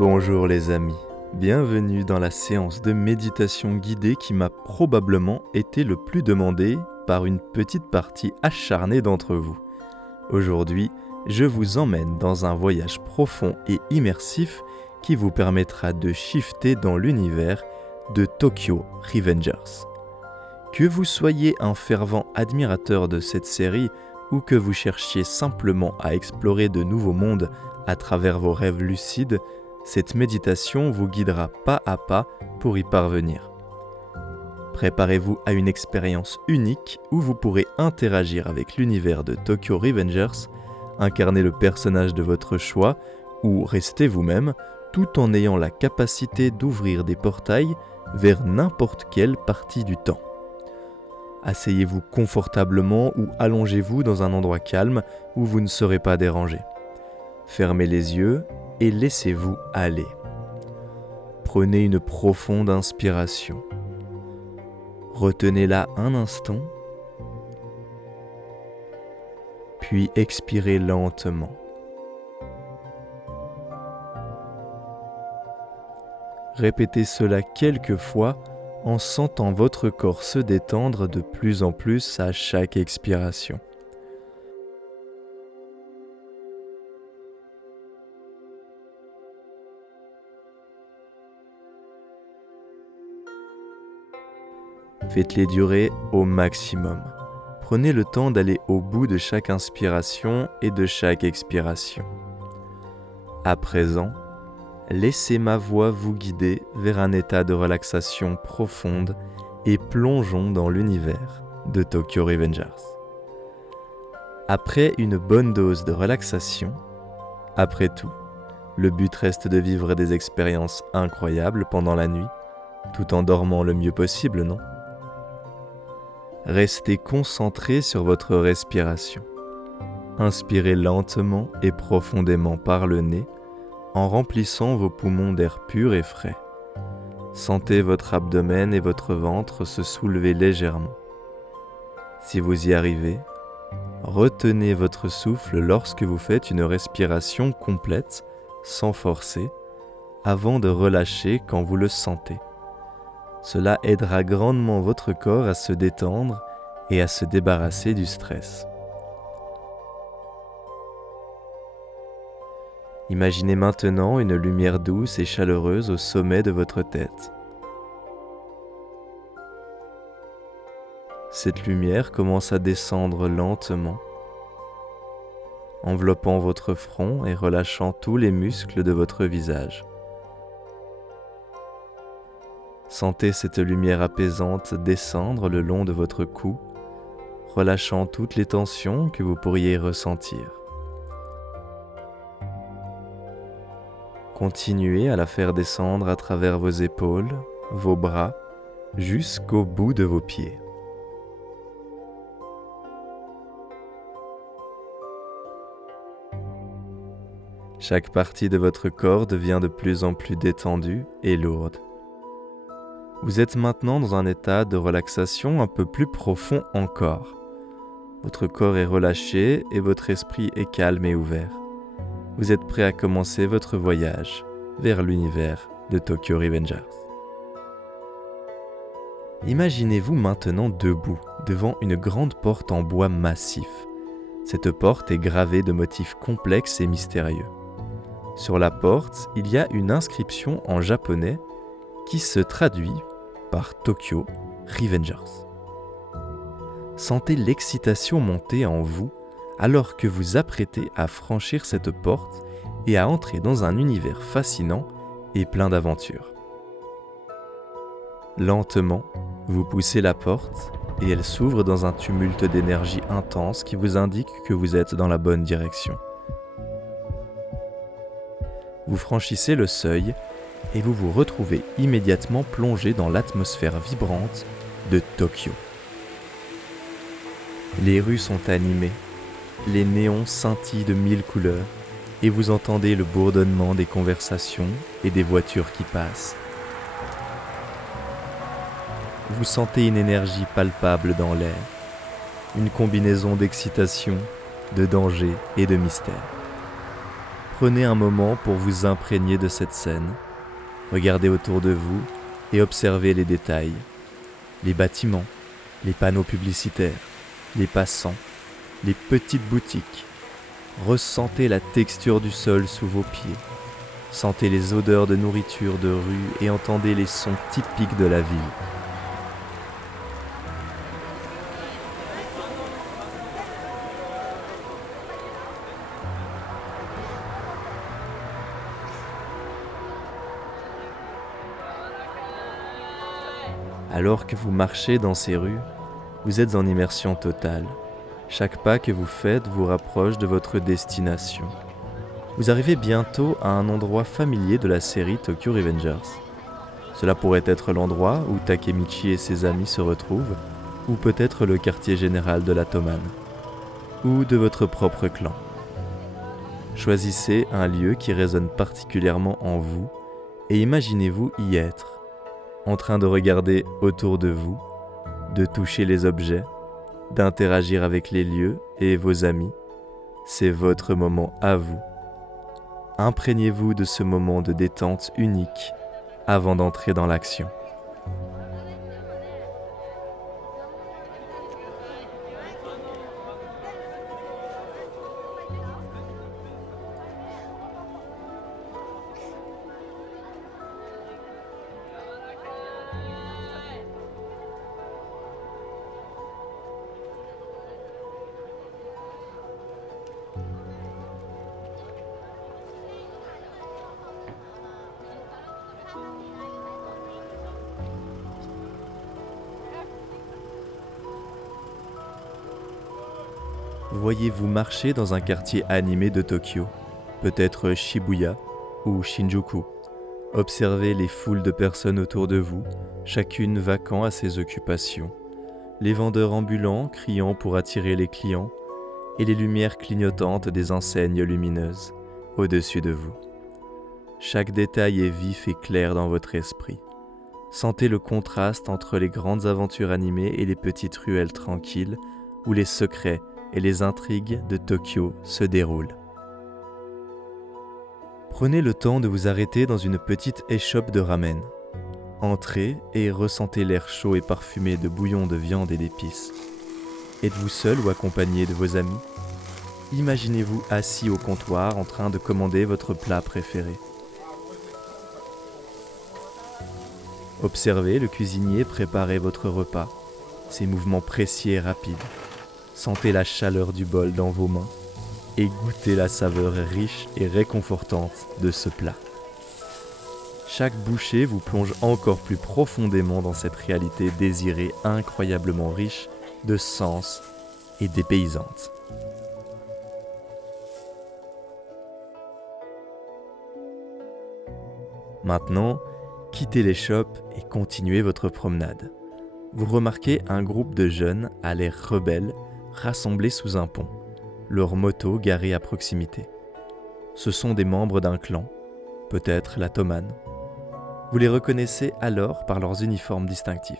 Bonjour les amis, bienvenue dans la séance de méditation guidée qui m'a probablement été le plus demandée par une petite partie acharnée d'entre vous. Aujourd'hui, je vous emmène dans un voyage profond et immersif qui vous permettra de shifter dans l'univers de Tokyo Revengers. Que vous soyez un fervent admirateur de cette série ou que vous cherchiez simplement à explorer de nouveaux mondes à travers vos rêves lucides, cette méditation vous guidera pas à pas pour y parvenir. Préparez-vous à une expérience unique où vous pourrez interagir avec l'univers de Tokyo Revengers, incarner le personnage de votre choix ou rester vous-même, tout en ayant la capacité d'ouvrir des portails vers n'importe quelle partie du temps. Asseyez-vous confortablement ou allongez-vous dans un endroit calme où vous ne serez pas dérangé. Fermez les yeux et laissez-vous aller. Prenez une profonde inspiration. Retenez-la un instant, puis expirez lentement. Répétez cela quelques fois en sentant votre corps se détendre de plus en plus à chaque expiration. Faites-les durer au maximum. Prenez le temps d'aller au bout de chaque inspiration et de chaque expiration. À présent, laissez ma voix vous guider vers un état de relaxation profonde et plongeons dans l'univers de Tokyo Revengers. Après une bonne dose de relaxation, après tout, le but reste de vivre des expériences incroyables pendant la nuit, tout en dormant le mieux possible, non ? Restez concentré sur votre respiration. Inspirez lentement et profondément par le nez en remplissant vos poumons d'air pur et frais. Sentez votre abdomen et votre ventre se soulever légèrement. Si vous y arrivez, retenez votre souffle lorsque vous faites une respiration complète, sans forcer, avant de relâcher quand vous le sentez. Cela aidera grandement votre corps à se détendre et à se débarrasser du stress. Imaginez maintenant une lumière douce et chaleureuse au sommet de votre tête. Cette lumière commence à descendre lentement, enveloppant votre front et relâchant tous les muscles de votre visage. Sentez cette lumière apaisante descendre le long de votre cou, relâchant toutes les tensions que vous pourriez ressentir. Continuez à la faire descendre à travers vos épaules, vos bras, jusqu'au bout de vos pieds. Chaque partie de votre corps devient de plus en plus détendue et lourde. Vous êtes maintenant dans un état de relaxation un peu plus profond encore. Votre corps est relâché et votre esprit est calme et ouvert. Vous êtes prêt à commencer votre voyage vers l'univers de Tokyo Revengers. Imaginez-vous maintenant debout devant une grande porte en bois massif. Cette porte est gravée de motifs complexes et mystérieux. Sur la porte, il y a une inscription en japonais qui se traduit par Tokyo Revengers. Sentez l'excitation monter en vous alors que vous apprêtez à franchir cette porte et à entrer dans un univers fascinant et plein d'aventures. Lentement, vous poussez la porte et elle s'ouvre dans un tumulte d'énergie intense qui vous indique que vous êtes dans la bonne direction. Vous franchissez le seuil et vous vous retrouvez immédiatement plongé dans l'atmosphère vibrante de Tokyo. Les rues sont animées, les néons scintillent de 1000 couleurs et vous entendez le bourdonnement des conversations et des voitures qui passent. Vous sentez une énergie palpable dans l'air, une combinaison d'excitation, de danger et de mystère. Prenez un moment pour vous imprégner de cette scène. Regardez autour de vous et observez les détails. Les bâtiments, les panneaux publicitaires, les passants, les petites boutiques. Ressentez la texture du sol sous vos pieds. Sentez les odeurs de nourriture de rue et entendez les sons typiques de la ville. Alors que vous marchez dans ces rues, vous êtes en immersion totale. Chaque pas que vous faites vous rapproche de votre destination. Vous arrivez bientôt à un endroit familier de la série Tokyo Revengers. Cela pourrait être l'endroit où Takemichi et ses amis se retrouvent, ou peut-être le quartier général de la Tomane, ou de votre propre clan. Choisissez un lieu qui résonne particulièrement en vous et imaginez-vous y être, en train de regarder autour de vous, de toucher les objets, d'interagir avec les lieux et vos amis. C'est votre moment à vous. Imprégnez-vous de ce moment de détente unique avant d'entrer dans l'action. Voyez-vous marcher dans un quartier animé de Tokyo, peut-être Shibuya ou Shinjuku. Observez les foules de personnes autour de vous, chacune vaquant à ses occupations. Les vendeurs ambulants criant pour attirer les clients et les lumières clignotantes des enseignes lumineuses au-dessus de vous. Chaque détail est vif et clair dans votre esprit. Sentez le contraste entre les grandes aventures animées et les petites ruelles tranquilles où les secrets et les intrigues de Tokyo se déroulent. Prenez le temps de vous arrêter dans une petite échoppe de ramen. Entrez et ressentez l'air chaud et parfumé de bouillon de viande et d'épices. Êtes-vous seul ou accompagné de vos amis ? Imaginez-vous assis au comptoir en train de commander votre plat préféré. Observez le cuisinier préparer votre repas, ses mouvements précis et rapides. Sentez la chaleur du bol dans vos mains et goûtez la saveur riche et réconfortante de ce plat. Chaque bouchée vous plonge encore plus profondément dans cette réalité désirée incroyablement riche de sens et dépaysante. Maintenant, quittez l'échoppe et continuez votre promenade. Vous remarquez un groupe de jeunes à l'air rebelles rassemblés sous un pont, leurs motos garées à proximité. Ce sont des membres d'un clan, peut-être la Tomane. Vous les reconnaissez alors par leurs uniformes distinctifs.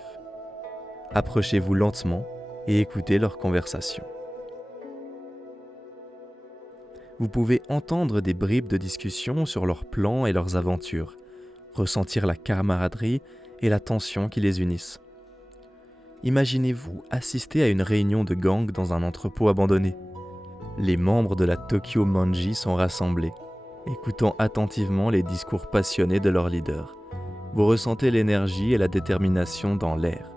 Approchez-vous lentement et écoutez leur conversation. Vous pouvez entendre des bribes de discussion sur leurs plans et leurs aventures, ressentir la camaraderie et la tension qui les unissent. Imaginez-vous assister à une réunion de gang dans un entrepôt abandonné. Les membres de la Tokyo Manji sont rassemblés, écoutant attentivement les discours passionnés de leur leader. Vous ressentez l'énergie et la détermination dans l'air.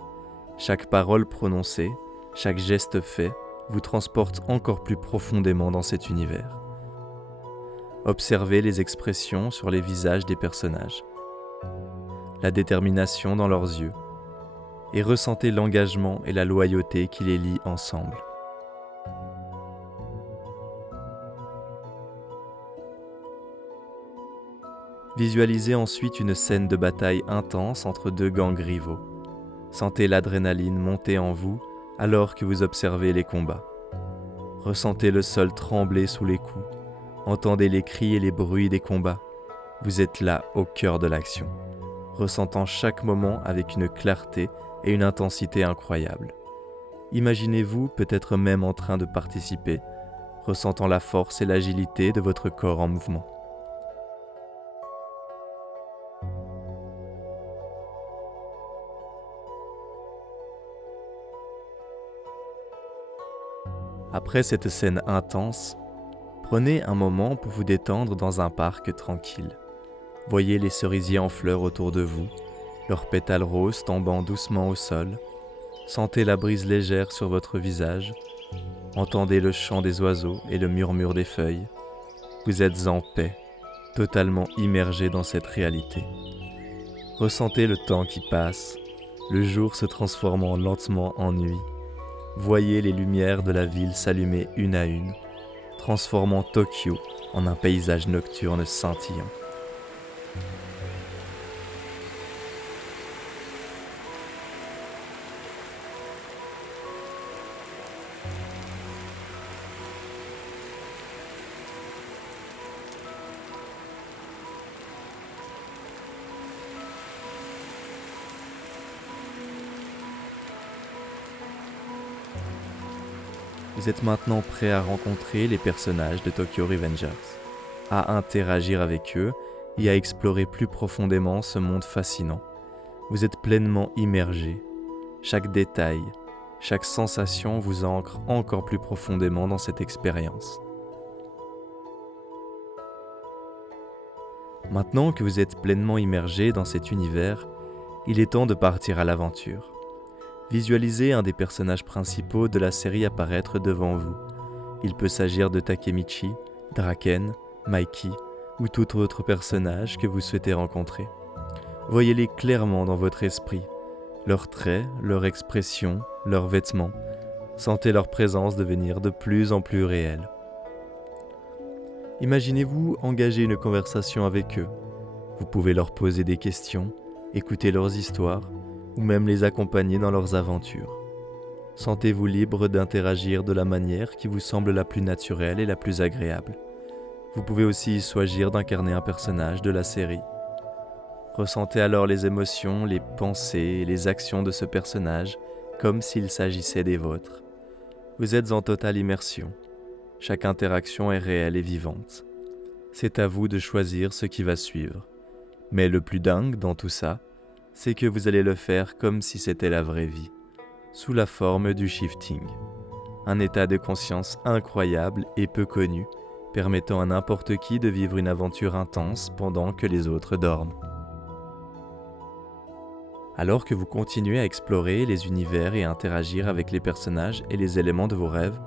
Chaque parole prononcée, chaque geste fait, vous transporte encore plus profondément dans cet univers. Observez les expressions sur les visages des personnages, la détermination dans leurs yeux, et ressentez l'engagement et la loyauté qui les lient ensemble. Visualisez ensuite une scène de bataille intense entre deux gangs rivaux. Sentez l'adrénaline monter en vous alors que vous observez les combats. Ressentez le sol trembler sous les coups. Entendez les cris et les bruits des combats. Vous êtes là au cœur de l'action, ressentant chaque moment avec une clarté et une intensité incroyables. Imaginez-vous peut-être même en train de participer, ressentant la force et l'agilité de votre corps en mouvement. Après cette scène intense, prenez un moment pour vous détendre dans un parc tranquille. Voyez les cerisiers en fleurs autour de vous, leurs pétales roses tombant doucement au sol. Sentez la brise légère sur votre visage. Entendez le chant des oiseaux et le murmure des feuilles. Vous êtes en paix, totalement immergé dans cette réalité. Ressentez le temps qui passe, le jour se transformant lentement en nuit. Voyez les lumières de la ville s'allumer une à une, transformant Tokyo en un paysage nocturne scintillant. Vous êtes maintenant prêt à rencontrer les personnages de Tokyo Revengers, à interagir avec eux et à explorer plus profondément ce monde fascinant. Vous êtes pleinement immergé. Chaque détail, chaque sensation vous ancre encore plus profondément dans cette expérience. Maintenant que vous êtes pleinement immergé dans cet univers, il est temps de partir à l'aventure. Visualisez un des personnages principaux de la série apparaître devant vous. Il peut s'agir de Takemichi, Draken, Mikey ou tout autre personnage que vous souhaitez rencontrer. Voyez-les clairement dans votre esprit, leurs traits, leurs expressions, leurs vêtements. Sentez leur présence devenir de plus en plus réelle. Imaginez-vous engager une conversation avec eux. Vous pouvez leur poser des questions, écouter leurs histoires, ou même les accompagner dans leurs aventures. Sentez-vous libre d'interagir de la manière qui vous semble la plus naturelle et la plus agréable. Vous pouvez aussi choisir d'incarner un personnage de la série. Ressentez alors les émotions, les pensées et les actions de ce personnage comme s'il s'agissait des vôtres. Vous êtes en totale immersion. Chaque interaction est réelle et vivante. C'est à vous de choisir ce qui va suivre. Mais le plus dingue dans tout ça, c'est que vous allez le faire comme si c'était la vraie vie, sous la forme du shifting. Un état de conscience incroyable et peu connu, permettant à n'importe qui de vivre une aventure intense pendant que les autres dorment. Alors que vous continuez à explorer les univers et à interagir avec les personnages et les éléments de vos rêves,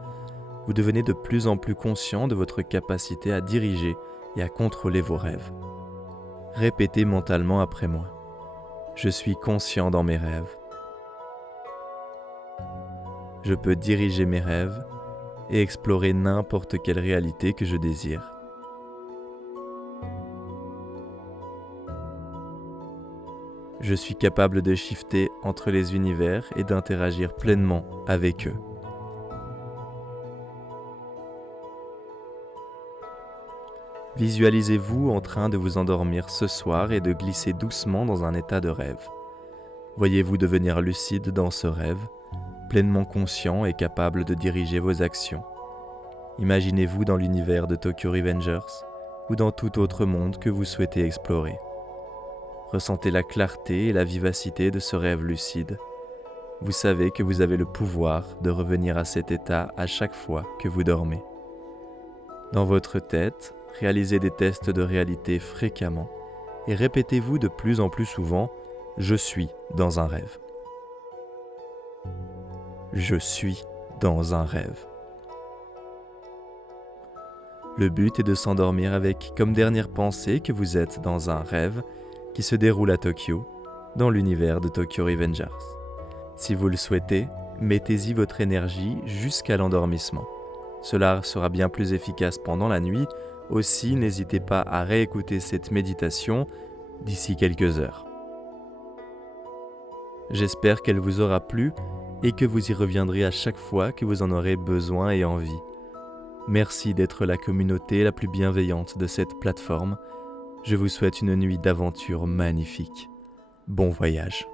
vous devenez de plus en plus conscient de votre capacité à diriger et à contrôler vos rêves. Répétez mentalement après moi. Je suis conscient dans mes rêves. Je peux diriger mes rêves et explorer n'importe quelle réalité que je désire. Je suis capable de shifter entre les univers et d'interagir pleinement avec eux. Visualisez-vous en train de vous endormir ce soir et de glisser doucement dans un état de rêve. Voyez-vous devenir lucide dans ce rêve, pleinement conscient et capable de diriger vos actions. Imaginez-vous dans l'univers de Tokyo Revengers ou dans tout autre monde que vous souhaitez explorer. Ressentez la clarté et la vivacité de ce rêve lucide. Vous savez que vous avez le pouvoir de revenir à cet état à chaque fois que vous dormez. Dans votre tête, réalisez des tests de réalité fréquemment et répétez-vous de plus en plus souvent « Je suis dans un rêve ». Je suis dans un rêve. Le but est de s'endormir avec comme dernière pensée que vous êtes dans un rêve qui se déroule à Tokyo, dans l'univers de Tokyo Revengers. Si vous le souhaitez, mettez-y votre énergie jusqu'à l'endormissement. Cela sera bien plus efficace pendant la nuit. Aussi, n'hésitez pas à réécouter cette méditation d'ici quelques heures. J'espère qu'elle vous aura plu et que vous y reviendrez à chaque fois que vous en aurez besoin et envie. Merci d'être la communauté la plus bienveillante de cette plateforme. Je vous souhaite une nuit d'aventure magnifique. Bon voyage.